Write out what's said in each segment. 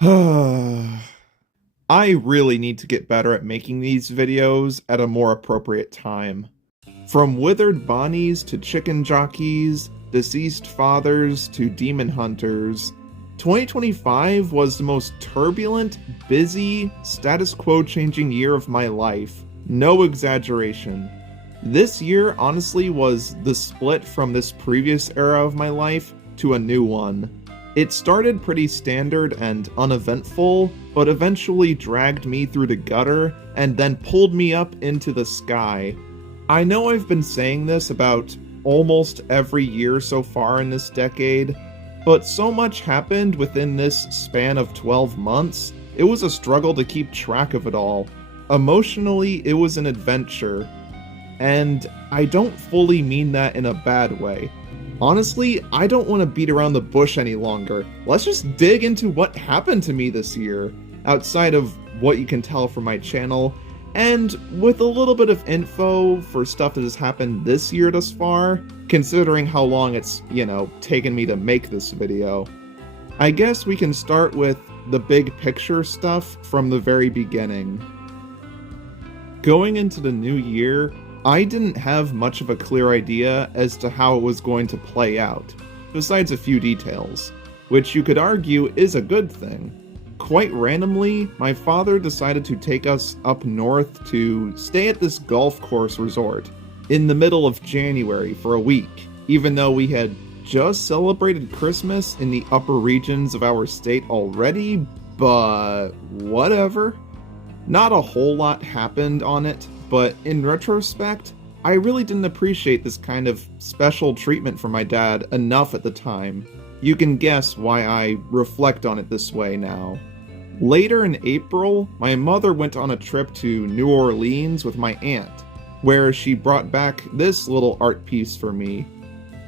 I really need to get better at making these videos at a more appropriate time. From withered bonnies to chicken jockeys, deceased fathers to demon hunters, 2025 was the most turbulent, busy, status quo changing year of my life. No exaggeration. This year honestly was the split from this previous era of my life to a new one. It started pretty standard and uneventful, but eventually dragged me through the gutter and then pulled me up into the sky. I know I've been saying this about almost every year so far in this decade, but so much happened within this span of 12 months, it was a struggle to keep track of it all. Emotionally, it was an adventure, and I don't fully mean that in a bad way. Honestly, I don't want to beat around the bush any longer. Let's just dig into what happened to me this year, outside of what you can tell from my channel, and with a little bit of info for stuff that has happened this year thus far, considering how long it's, taken me to make this video. I guess we can start with the big picture stuff from the very beginning. Going into the new year, I didn't have much of a clear idea as to how it was going to play out, besides a few details, which you could argue is a good thing. Quite randomly, my father decided to take us up north to stay at this golf course resort in the middle of January for a week, even though we had just celebrated Christmas in the upper regions of our state already, but whatever. Not a whole lot happened on it, but in retrospect, I really didn't appreciate this kind of special treatment from my dad enough at the time. You can guess why I reflect on it this way now. Later in April, my mother went on a trip to New Orleans with my aunt, where she brought back this little art piece for me.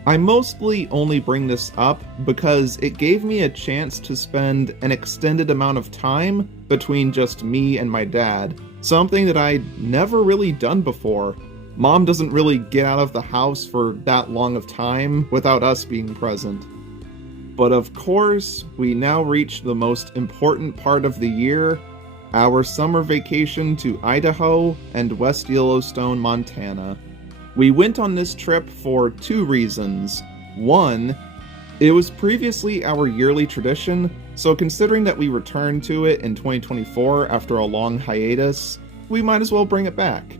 I mostly only bring this up because it gave me a chance to spend an extended amount of time between just me and my dad, something that I'd never really done before. Mom doesn't really get out of the house for that long of time without us being present. But of course, we now reach the most important part of the year, our summer vacation to Idaho and West Yellowstone, Montana. We went on this trip for two reasons. One, it was previously our yearly tradition, so considering that we returned to it in 2024 after a long hiatus, we might as well bring it back.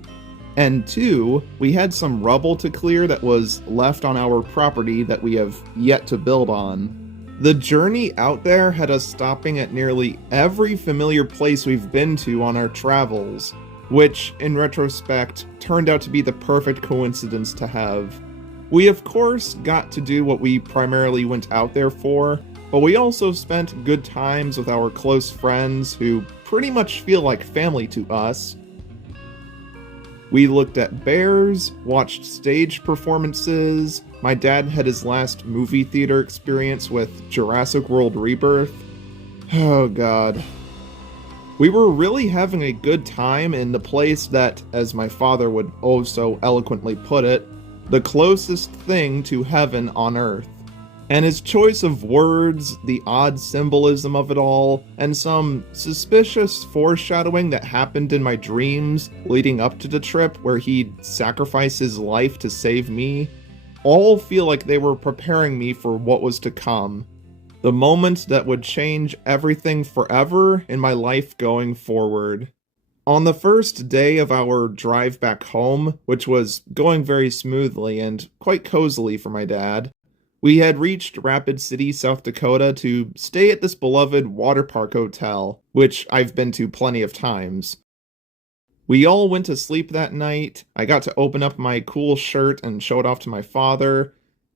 And two, we had some rubble to clear that was left on our property that we have yet to build on. The journey out there had us stopping at nearly every familiar place we've been to on our travels, which, in retrospect, turned out to be the perfect coincidence to have. We of course got to do what we primarily went out there for, but we also spent good times with our close friends who pretty much feel like family to us. We looked at bears, watched stage performances, my dad had his last movie theater experience with Jurassic World Rebirth. Oh god. We were really having a good time in the place that, as my father would oh so eloquently put it, the closest thing to heaven on earth. And his choice of words, the odd symbolism of it all, and some suspicious foreshadowing that happened in my dreams leading up to the trip where he'd sacrifice his life to save me, all feel like they were preparing me for what was to come. The moment that would change everything forever in my life going forward. On the first day of our drive back home, which was going very smoothly and quite cozily for my dad, we had reached Rapid City, South Dakota to stay at this beloved water park hotel, which I've been to plenty of times. We all went to sleep that night. I got to open up my cool shirt and show it off to my father,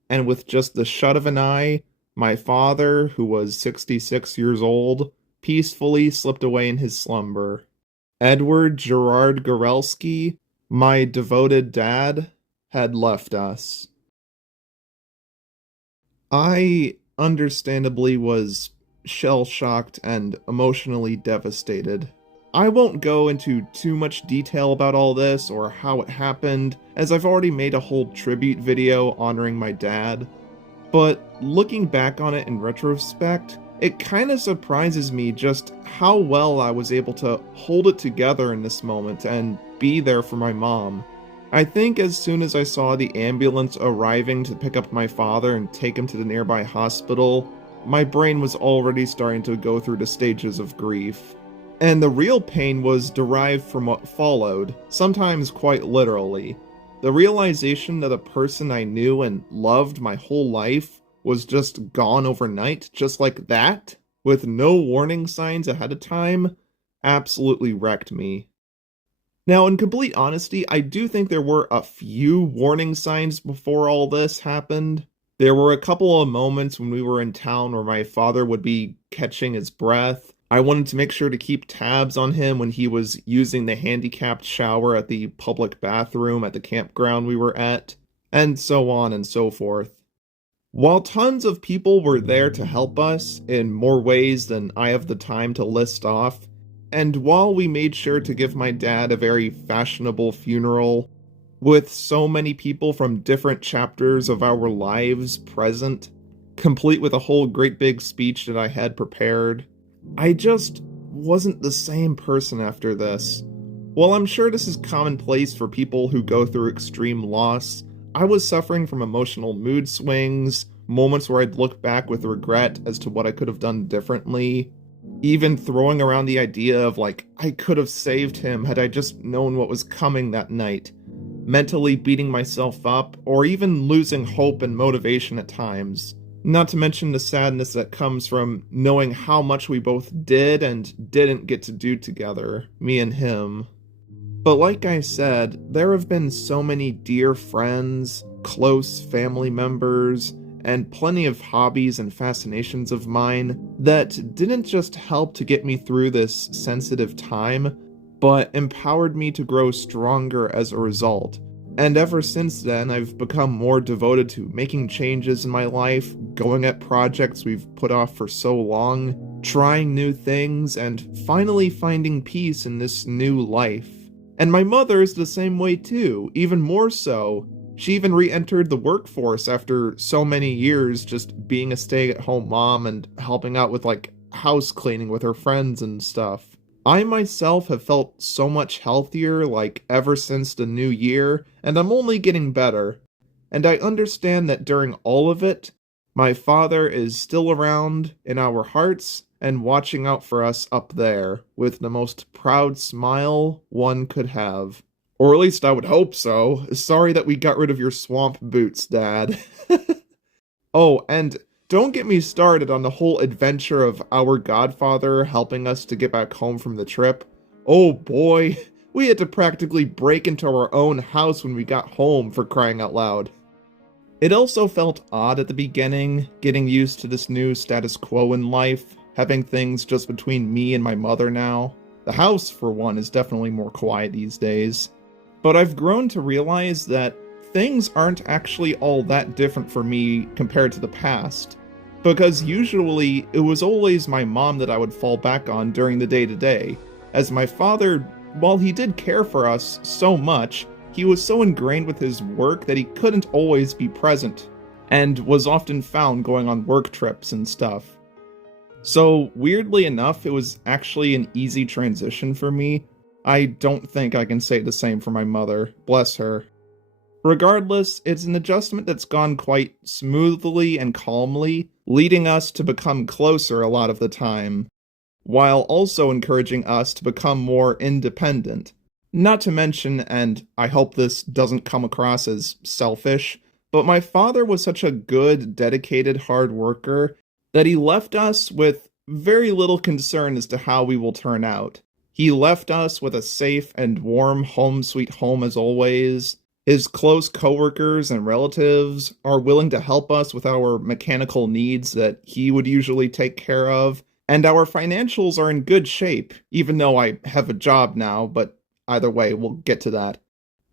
and with just the shut of an eye, my father, who was 66 years old, peacefully slipped away in his slumber. Edward Gerard Gorelski, my devoted dad, had left us. I understandably was shell-shocked and emotionally devastated. I won't go into too much detail about all this or how it happened, as I've already made a whole tribute video honoring my dad. But looking back on it in retrospect, It kinda surprises me just how well I was able to hold it together in this moment and be there for my mom. I think as soon as I saw the ambulance arriving to pick up my father and take him to the nearby hospital, my brain was already starting to go through the stages of grief. And the real pain was derived from what followed, sometimes quite literally. The realization that a person I knew and loved my whole life was just gone overnight, just like that, with no warning signs ahead of time, absolutely wrecked me. Now, in complete honesty, I do think there were a few warning signs before all this happened. There were a couple of moments when we were in town where my father would be catching his breath. I wanted to make sure to keep tabs on him when he was using the handicapped shower at the public bathroom at the campground we were at, and so on and so forth. While tons of people were there to help us in more ways than I have the time to list off, and while we made sure to give my dad a very fashionable funeral, with so many people from different chapters of our lives present, complete with a whole great big speech that I had prepared, I just wasn't the same person after this. While I'm sure this is commonplace for people who go through extreme loss, I was suffering from emotional mood swings, moments where I'd look back with regret as to what I could have done differently, even throwing around the idea of I could have saved him had I just known what was coming that night, mentally beating myself up, or even losing hope and motivation at times. Not to mention the sadness that comes from knowing how much we both did and didn't get to do together, me and him. But like I said, there have been so many dear friends, close family members, and plenty of hobbies and fascinations of mine that didn't just help to get me through this sensitive time, but empowered me to grow stronger as a result. And ever since then, I've become more devoted to making changes in my life, going at projects we've put off for so long, trying new things, and finally finding peace in this new life. And my mother is the same way too, even more so. She even re-entered the workforce after so many years just being a stay-at-home mom and helping out with house cleaning with her friends and stuff. I myself have felt so much healthier ever since the new year, and I'm only getting better. And I understand that during all of it, my father is still around in our hearts and watching out for us up there with the most proud smile one could have. Or at least I would hope so. Sorry that we got rid of your swamp boots, Dad. Oh, and don't get me started on the whole adventure of our godfather helping us to get back home from the trip. Oh boy, we had to practically break into our own house when we got home, for crying out loud. It also felt odd at the beginning, getting used to this new status quo in life, having things just between me and my mother now. The house, for one, is definitely more quiet these days. But I've grown to realize that things aren't actually all that different for me compared to the past. Because usually, it was always my mom that I would fall back on during the day-to-day, as my father, while he did care for us so much, he was so ingrained with his work that he couldn't always be present, and was often found going on work trips and stuff. So, weirdly enough, it was actually an easy transition for me. I don't think I can say the same for my mother, bless her. Regardless, it's an adjustment that's gone quite smoothly and calmly, leading us to become closer a lot of the time, while also encouraging us to become more independent. Not to mention, and I hope this doesn't come across as selfish, but my father was such a good, dedicated hard worker that he left us with very little concern as to how we will turn out. He left us with a safe and warm home sweet home as always. His close coworkers and relatives are willing to help us with our mechanical needs that he would usually take care of, and our financials are in good shape, even though I have a job now, but either way, we'll get to that.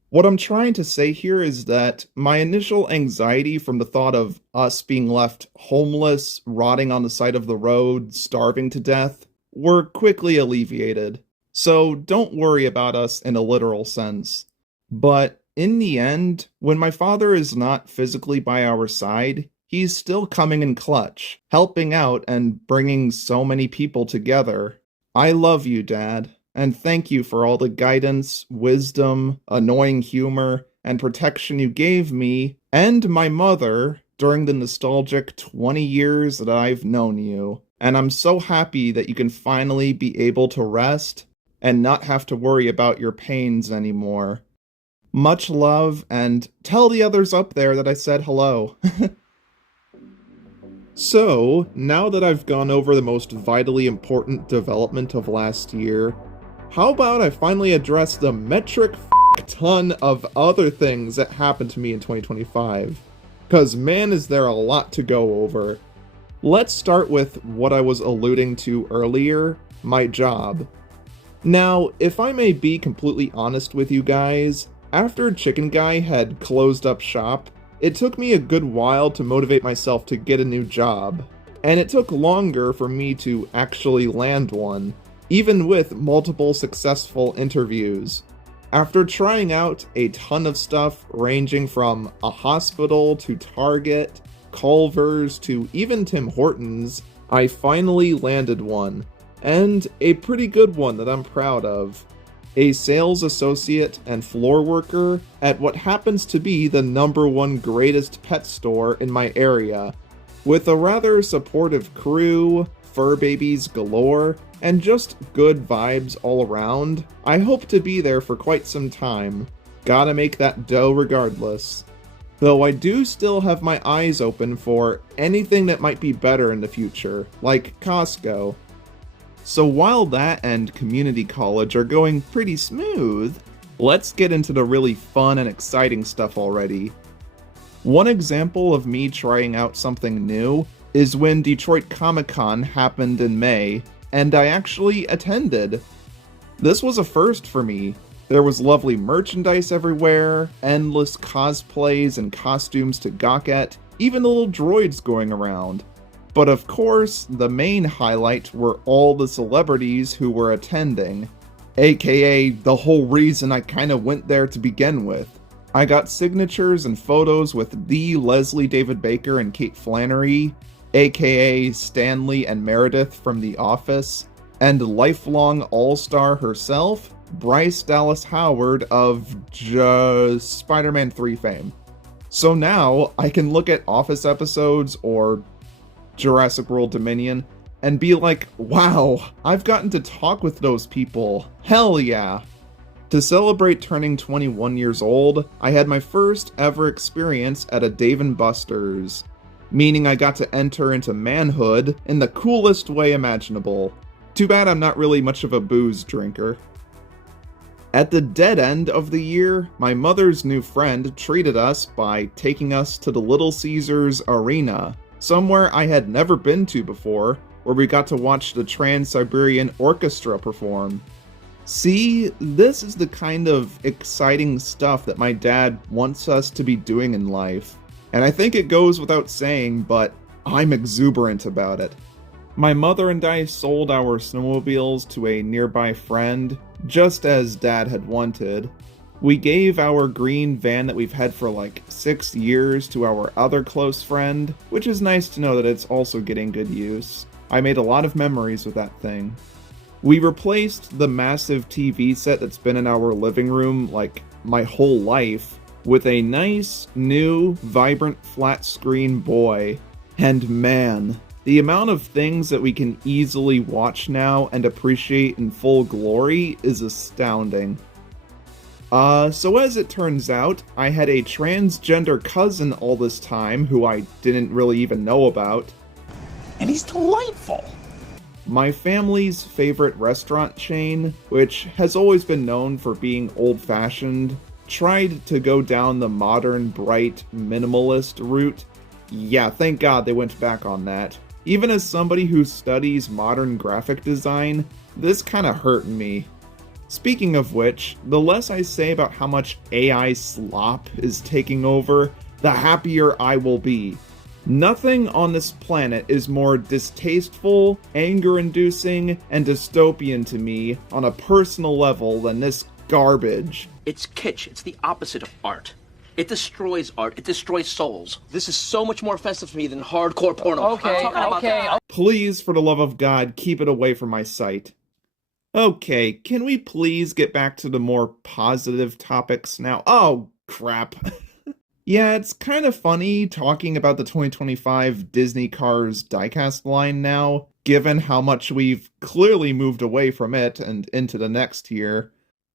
What I'm trying to say here is that my initial anxiety from the thought of us being left homeless, rotting on the side of the road, starving to death, were quickly alleviated. So don't worry about us in a literal sense. But in the end, when my father is not physically by our side, he's still coming in clutch, helping out and bringing so many people together. I love you, Dad, and thank you for all the guidance, wisdom, annoying humor, and protection you gave me and my mother during the nostalgic 20 years that I've known you. And I'm so happy that you can finally be able to rest and not have to worry about your pains anymore. Much love, and tell the others up there that I said hello. So, now that I've gone over the most vitally important development of last year, how about I finally address the metric ton of other things that happened to me in 2025? Cause man, is there a lot to go over. Let's start with what I was alluding to earlier, my job. Now, if I may be completely honest with you guys, after Chicken Guy had closed up shop, it took me a good while to motivate myself to get a new job, and it took longer for me to actually land one, even with multiple successful interviews. After trying out a ton of stuff ranging from a hospital to Target, Culver's to even Tim Hortons, I finally landed one, and a pretty good one that I'm proud of. A sales associate and floor worker at what happens to be the #1 greatest pet store in my area, with a rather supportive crew, fur babies galore, and just good vibes all around. I hope to be there for quite some time. Gotta make that dough regardless. Though I do still have my eyes open for anything that might be better in the future, like Costco. So while that and community college are going pretty smooth, let's get into the really fun and exciting stuff already. One example of me trying out something new is when Detroit Comic Con happened in May, and I actually attended. This was a first for me. There was lovely merchandise everywhere, endless cosplays and costumes to gawk at, even little droids going around. But of course, the main highlight were all the celebrities who were attending, aka the whole reason I kinda went there to begin with. I got signatures and photos with the Leslie David Baker and Kate Flannery, aka Stanley and Meredith from The Office, and lifelong all-star herself, Bryce Dallas Howard of Spider-Man 3 fame. So now, I can look at Office episodes or Jurassic World Dominion and be like, wow, I've gotten to talk with those people. Hell yeah! To celebrate turning 21 years old, I had my first ever experience at a Dave & Buster's, meaning I got to enter into manhood in the coolest way imaginable. Too bad I'm not really much of a booze drinker. At the dead end of the year, my mother's new friend treated us by taking us to the Little Caesars Arena, somewhere I had never been to before, where we got to watch the Trans-Siberian Orchestra perform. See, this is the kind of exciting stuff that my dad wants us to be doing in life. And I think it goes without saying, but I'm exuberant about it. My mother and I sold our snowmobiles to a nearby friend, just as Dad had wanted. We gave our green van that we've had for like 6 years to our other close friend, which is nice to know that it's also getting good use. I made a lot of memories with that thing. We replaced the massive TV set that's been in our living room like my whole life with a nice, new, vibrant flat screen boy. And man, the amount of things that we can easily watch now and appreciate in full glory is astounding. So as it turns out, I had a transgender cousin all this time who I didn't really even know about. And he's delightful! My family's favorite restaurant chain, which has always been known for being old-fashioned, tried to go down the modern, bright, minimalist route. Yeah, thank God they went back on that. Even as somebody who studies modern graphic design, this kinda hurt me. Speaking of which, the less I say about how much AI slop is taking over, the happier I will be. Nothing on this planet is more distasteful, anger-inducing, and dystopian to me on a personal level than this garbage. It's kitsch. It's the opposite of art. It destroys art. It destroys souls. This is so much more offensive to me than hardcore porno. Okay. Please, for the love of God, keep it away from my site. Okay, can we please get back to the more positive topics now? Oh, crap. Yeah, it's kind of funny talking about the 2025 Disney Cars diecast line now, given how much we've clearly moved away from it and into the next year.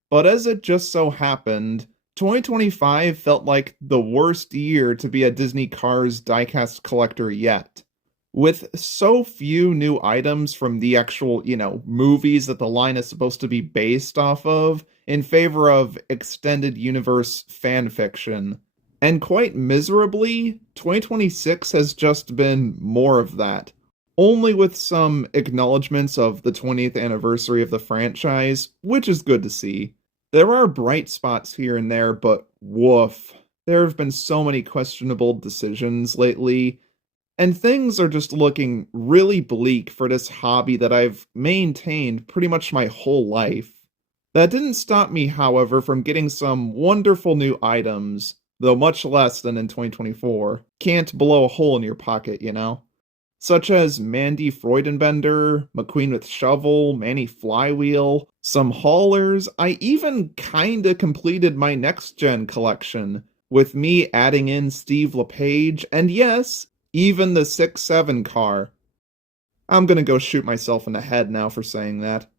But as it just so happened, 2025 felt like the worst year to be a Disney Cars diecast collector yet. With so few new items from the actual, movies that the line is supposed to be based off of, in favor of extended universe fanfiction. And quite miserably, 2026 has just been more of that. Only with some acknowledgements of the 20th anniversary of the franchise, which is good to see. There are bright spots here and there, but woof. There have been so many questionable decisions lately, and things are just looking really bleak for this hobby that I've maintained pretty much my whole life. That didn't stop me, however, from getting some wonderful new items, though much less than in 2024. Can't blow a hole in your pocket, Such as Mandy Freudenbender, McQueen with Shovel, Manny Flywheel, some haulers. I even kinda completed my next-gen collection, with me adding in Steve LePage, and yes, even the 6-7 car. I'm gonna go shoot myself in the head now for saying that.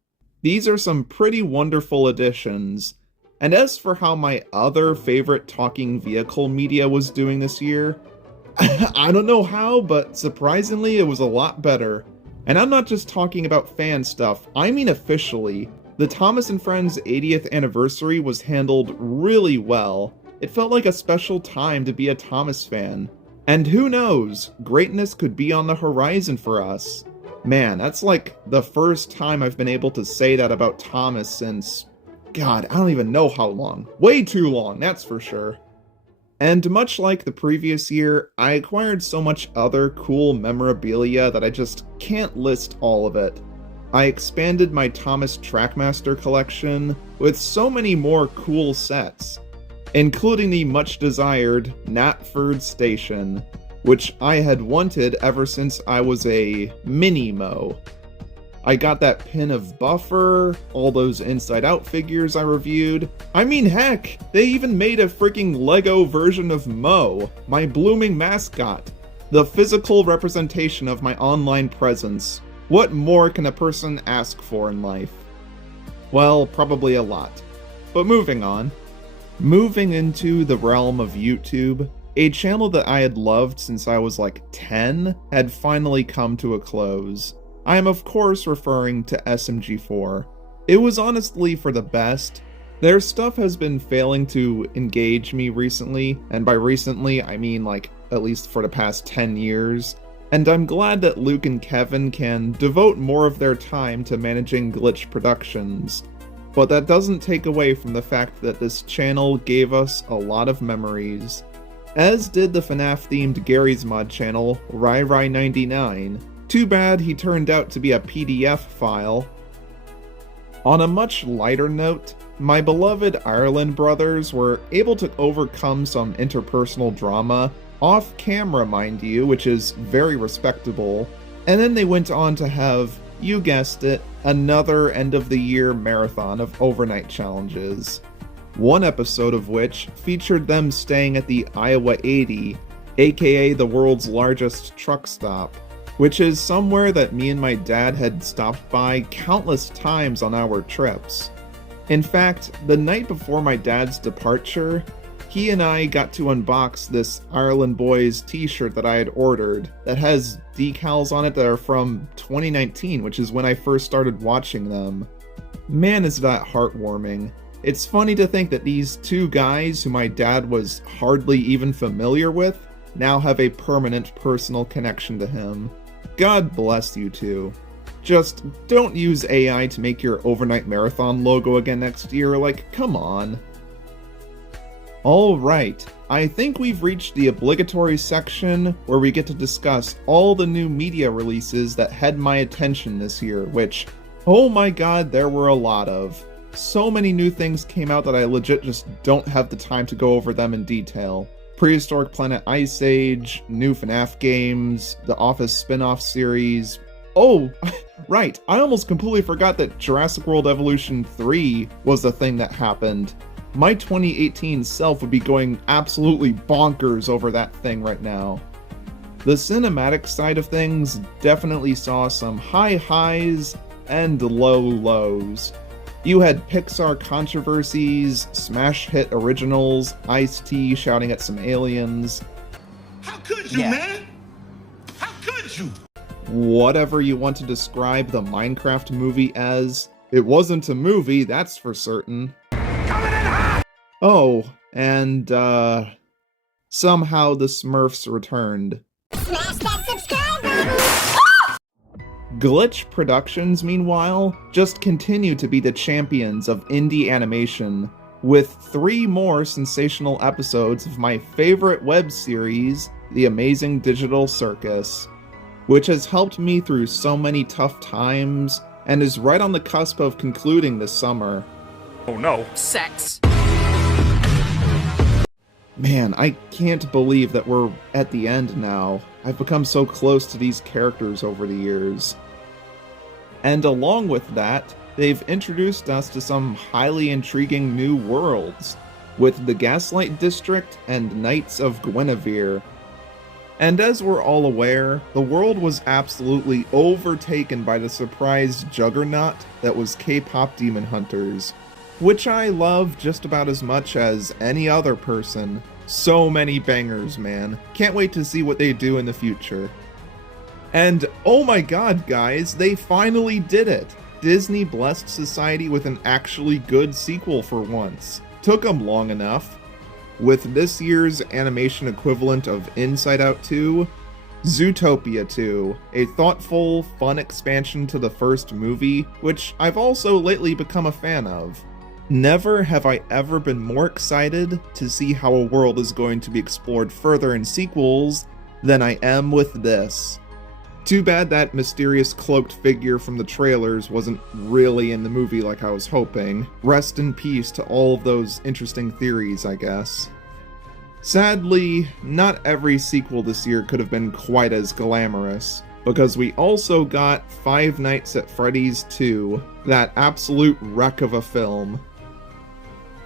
These are some pretty wonderful additions. And as for how my other favorite talking vehicle media was doing this year, I don't know how, but surprisingly it was a lot better. And I'm not just talking about fan stuff, I mean officially. The Thomas & Friends 80th anniversary was handled really well. It felt like a special time to be a Thomas fan. And who knows, greatness could be on the horizon for us. Man, that's like the first time I've been able to say that about Thomas since... God, I don't even know how long. Way too long, that's for sure. And much like the previous year, I acquired so much other cool memorabilia that I just can't list all of it. I expanded my Thomas Trackmaster collection with so many more cool sets, including the much desired Knapford Station, which I had wanted ever since I was a mini-mo. I got that pin of Buffer, all those Inside Out figures I reviewed. I mean, heck, they even made a freaking Lego version of Mo, my blooming mascot. The physical representation of my online presence. What more can a person ask for in life? Well, probably a lot. But moving on. Moving into the realm of YouTube, a channel that I had loved since I was like 10 had finally come to a close. I am of course referring to SMG4. It was honestly for the best. Their stuff has been failing to engage me recently, and by recently I mean like at least for the past 10 years. And I'm glad that Luke and Kevin can devote more of their time to managing Glitch Productions. But that doesn't take away from the fact that this channel gave us a lot of memories. As did the FNAF-themed Gary's Mod channel, RyRy99. Too bad he turned out to be a PDF file. On a much lighter note, my beloved Ireland brothers were able to overcome some interpersonal drama, off camera mind you, which is very respectable, and then they went on to have, you guessed it, another end-of-the-year marathon of overnight challenges. One episode of which featured them staying at the Iowa 80, aka the world's largest truck stop, which is somewhere that me and my dad had stopped by countless times on our trips. In fact, the night before my dad's departure, he and I got to unbox this Ireland Boys t-shirt that I had ordered that has decals on it that are from 2019, which is when I first started watching them. Man, is that heartwarming. It's funny to think that these two guys who my dad was hardly even familiar with now have a permanent personal connection to him. God bless you two. Just don't use AI to make your overnight marathon logo again next year, like, come on. Alright, I think we've reached the obligatory section where we get to discuss all the new media releases that had my attention this year, which, oh my god, there were a lot of. So many new things came out that I legit just don't have the time to go over them in detail. Prehistoric Planet Ice Age, new FNAF games, the Office spin-off series. Oh, right, I almost completely forgot that Jurassic World Evolution 3 was the thing that happened. My 2018 self would be going absolutely bonkers over that thing right now. The cinematic side of things definitely saw some high highs and low lows. You had Pixar controversies, smash hit originals, Ice-T shouting at some aliens. How could you, man? How could you? Whatever you want to describe the Minecraft movie as, it wasn't a movie, that's for certain. Coming in hot! Oh, and, somehow the Smurfs returned. Smash that subscribe button! Glitch Productions, meanwhile, just continue to be the champions of indie animation, with 3 more sensational episodes of my favorite web series, The Amazing Digital Circus, which has helped me through so many tough times, and is right on the cusp of concluding this summer. Oh no. Sex. Man, I can't believe that we're at the end now. I've become so close to these characters over the years. And along with that, they've introduced us to some highly intriguing new worlds, with the Gaslight District and Knights of Guinevere. And as we're all aware, the world was absolutely overtaken by the surprise juggernaut that was K-pop Demon Hunters, which I love just about as much as any other person. So many bangers, man. Can't wait to see what they do in the future. And oh my god, guys, they finally did it! Disney blessed society with an actually good sequel for once. Took them long enough. With this year's animation equivalent of Inside Out 2, Zootopia 2, a thoughtful, fun expansion to the first movie, which I've also lately become a fan of. Never have I ever been more excited to see how a world is going to be explored further in sequels than I am with this. Too bad that mysterious cloaked figure from the trailers wasn't really in the movie like I was hoping. Rest in peace to all of those interesting theories, I guess. Sadly, not every sequel this year could have been quite as glamorous, because we also got Five Nights at Freddy's 2, that absolute wreck of a film.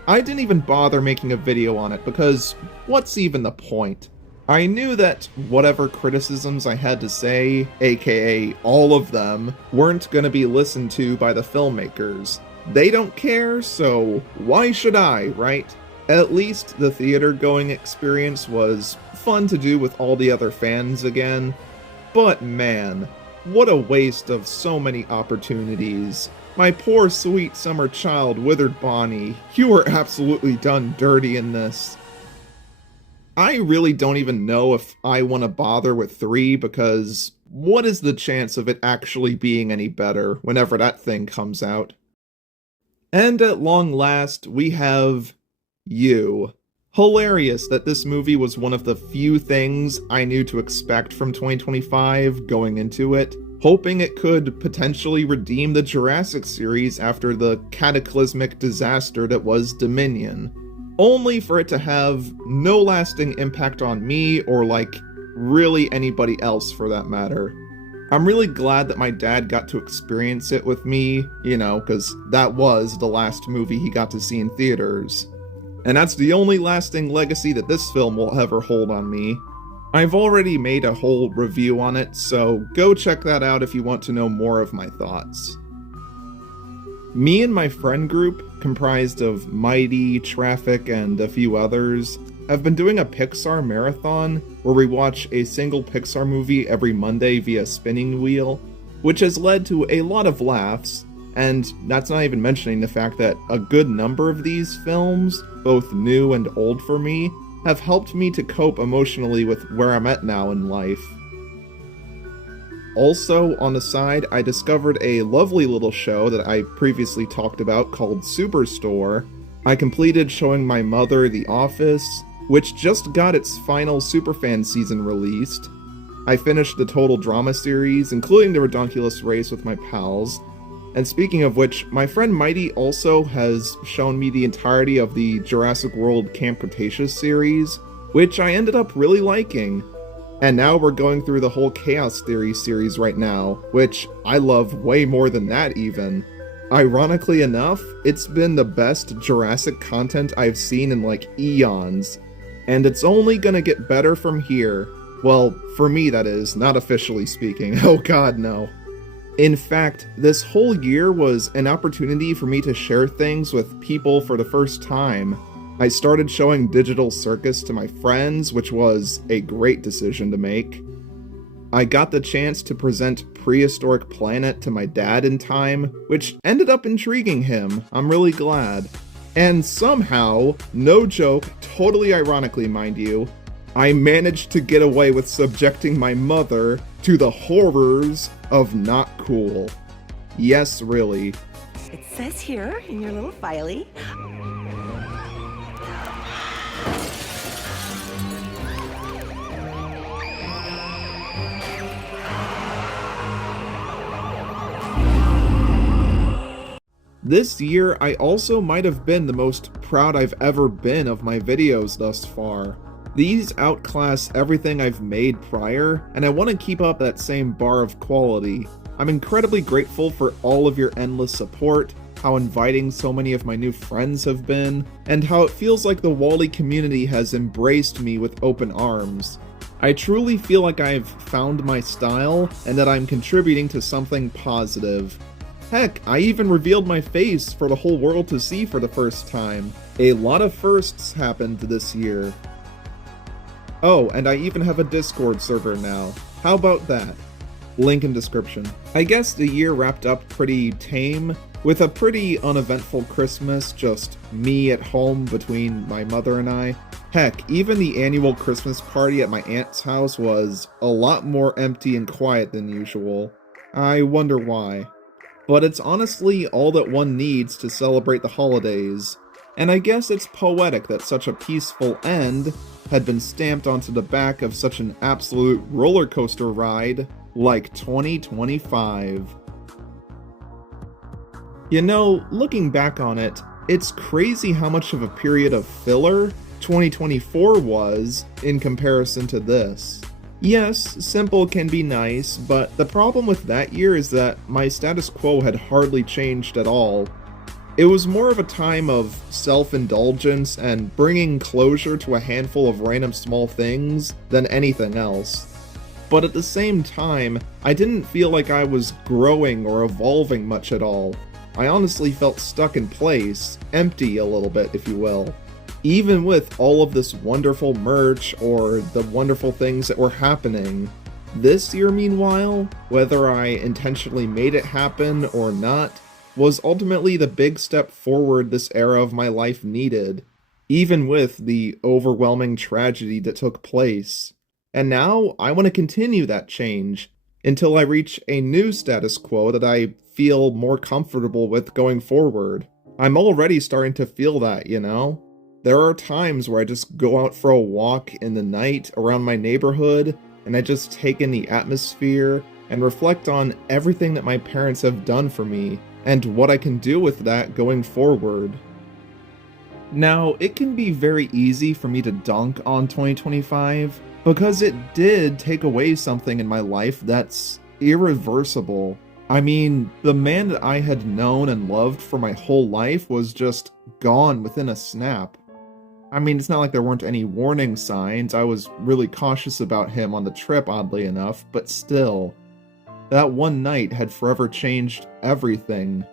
I didn't even bother making a video on it because what's even the point? I knew that whatever criticisms I had to say, aka all of them, weren't going to be listened to by the filmmakers. They don't care, so why should I, right? At least the theater-going experience was fun to do with all the other fans again. But man, what a waste of so many opportunities. My poor sweet summer child, Withered Bonnie, you were absolutely done dirty in this. I really don't even know if I want to bother with 3, because what is the chance of it actually being any better whenever that thing comes out? And at long last, we have You. Hilarious that this movie was one of the few things I knew to expect from 2025 going into it, hoping it could potentially redeem the Jurassic series after the cataclysmic disaster that was Dominion. Only for it to have no lasting impact on me, or like, really anybody else for that matter. I'm really glad that my dad got to experience it with me, you know, because that was the last movie he got to see in theaters. And that's the only lasting legacy that this film will ever hold on me. I've already made a whole review on it, so go check that out if you want to know more of my thoughts. Me and my friend group, comprised of Mighty, Traffic, and a few others, have been doing a Pixar marathon where we watch a single Pixar movie every Monday via Spinning Wheel, which has led to a lot of laughs, and that's not even mentioning the fact that a good number of these films, both new and old for me, have helped me to cope emotionally with where I'm at now in life. Also, on the side, I discovered a lovely little show that I previously talked about called Superstore. I completed showing my mother The Office, which just got its final Superfan season released. I finished the Total Drama series, including the Redonkulous Race with my pals. And speaking of which, my friend Mighty also has shown me the entirety of the Jurassic World Camp Cretaceous series, which I ended up really liking. And now we're going through the whole Chaos Theory series right now, which I love way more than that even. Ironically enough, it's been the best Jurassic content I've seen in like eons, and it's only gonna get better from here. Well, for me that is, not officially speaking, oh god no. In fact, this whole year was an opportunity for me to share things with people for the first time. I started showing Digital Circus to my friends, which was a great decision to make. I got the chance to present Prehistoric Planet to my dad in time, which ended up intriguing him. I'm really glad. And somehow, no joke, totally ironically mind you, I managed to get away with subjecting my mother to the horrors of not cool. Yes, really. It says here in your little filey. This year, I also might have been the most proud I've ever been of my videos thus far. These outclass everything I've made prior, and I want to keep up that same bar of quality. I'm incredibly grateful for all of your endless support, how inviting so many of my new friends have been, and how it feels like the Wall-E community has embraced me with open arms. I truly feel like I've found my style, and that I'm contributing to something positive. Heck, I even revealed my face for the whole world to see for the first time. A lot of firsts happened this year. Oh, and I even have a Discord server now. How about that? Link in description. I guess the year wrapped up pretty tame, with a pretty uneventful Christmas, just me at home between my mother and I. Heck, even the annual Christmas party at my aunt's house was a lot more empty and quiet than usual. I wonder why. But it's honestly all that one needs to celebrate the holidays, and I guess it's poetic that such a peaceful end had been stamped onto the back of such an absolute roller coaster ride like 2025. You know, looking back on it, it's crazy how much of a period of filler 2024 was in comparison to this. Yes, simple can be nice, but the problem with that year is that my status quo had hardly changed at all. It was more of a time of self-indulgence and bringing closure to a handful of random small things than anything else. But at the same time, I didn't feel like I was growing or evolving much at all. I honestly felt stuck in place, empty a little bit, if you will. Even with all of this wonderful merch or the wonderful things that were happening, this year, meanwhile, whether I intentionally made it happen or not, was ultimately the big step forward this era of my life needed, even with the overwhelming tragedy that took place. And now, I want to continue that change, until I reach a new status quo that I feel more comfortable with going forward. I'm already starting to feel that, you know? There are times where I just go out for a walk in the night around my neighborhood, and I just take in the atmosphere and reflect on everything that my parents have done for me, and what I can do with that going forward. Now, it can be very easy for me to dunk on 2025, because it did take away something in my life that's irreversible. I mean, the man that I had known and loved for my whole life was just gone within a snap. I mean, it's not like there weren't any warning signs. I was really cautious about him on the trip, oddly enough, but still. That one night had forever changed everything.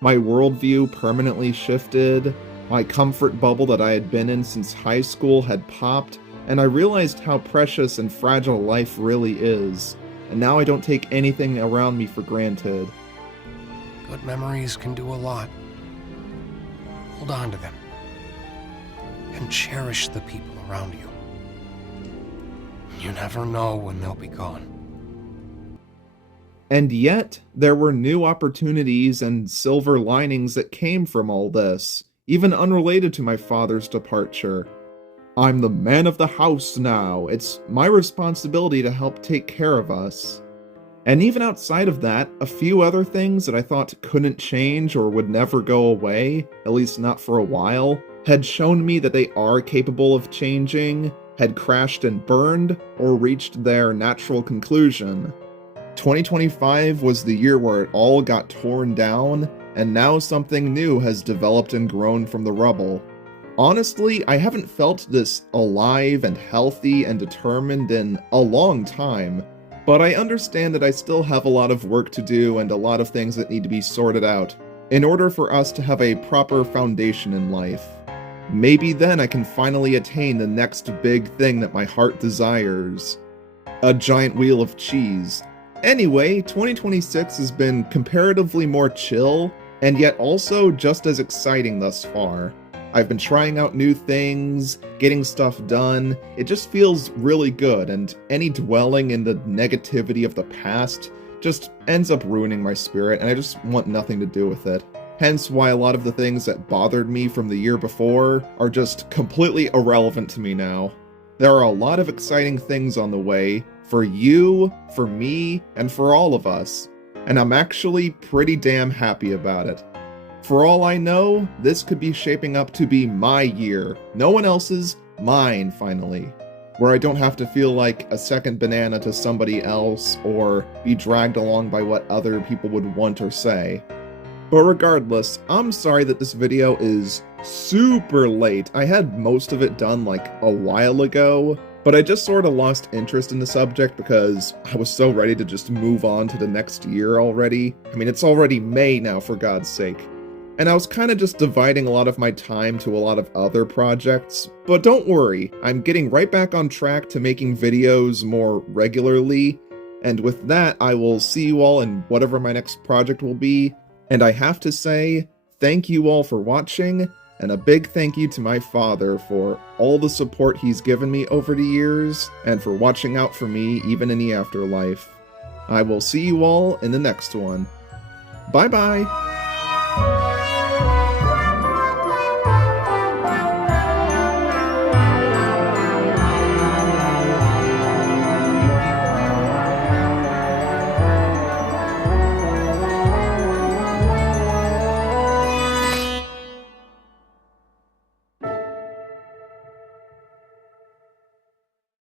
My worldview permanently shifted, my comfort bubble that I had been in since high school had popped, and I realized how precious and fragile life really is. And now I don't take anything around me for granted. Good memories can do a lot. Hold on to them. And cherish the people around you. You never know when they'll be gone. And yet, there were new opportunities and silver linings that came from all this, even unrelated to my father's departure. I'm the man of the house now. It's my responsibility to help take care of us. And even outside of that, a few other things that I thought couldn't change or would never go away, at least not for a while, had shown me that they are capable of changing, had crashed and burned, or reached their natural conclusion. 2025 was the year where it all got torn down, and now something new has developed and grown from the rubble. Honestly, I haven't felt this alive and healthy and determined in a long time, but I understand that I still have a lot of work to do and a lot of things that need to be sorted out in order for us to have a proper foundation in life. Maybe then I can finally attain the next big thing that my heart desires. A giant wheel of cheese. Anyway, 2026 has been comparatively more chill, and yet also just as exciting thus far. I've been trying out new things, getting stuff done. It just feels really good, and any dwelling in the negativity of the past just ends up ruining my spirit, and I just want nothing to do with it. Hence why a lot of the things that bothered me from the year before are just completely irrelevant to me now. There are a lot of exciting things on the way, for you, for me, and for all of us, and I'm actually pretty damn happy about it. For all I know, this could be shaping up to be my year, no one else's, mine finally, where I don't have to feel like a second banana to somebody else or be dragged along by what other people would want or say. But regardless, I'm sorry that this video is super late. I had most of it done like a while ago, but I just sort of lost interest in the subject because I was so ready to just move on to the next year already. I mean, it's already May now, for God's sake. And I was kind of just dividing a lot of my time to a lot of other projects, but don't worry, I'm getting right back on track to making videos more regularly, and with that, I will see you all in whatever my next project will be, and I have to say, thank you all for watching, and a big thank you to my father for all the support he's given me over the years, and for watching out for me even in the afterlife. I will see you all in the next one. Bye bye!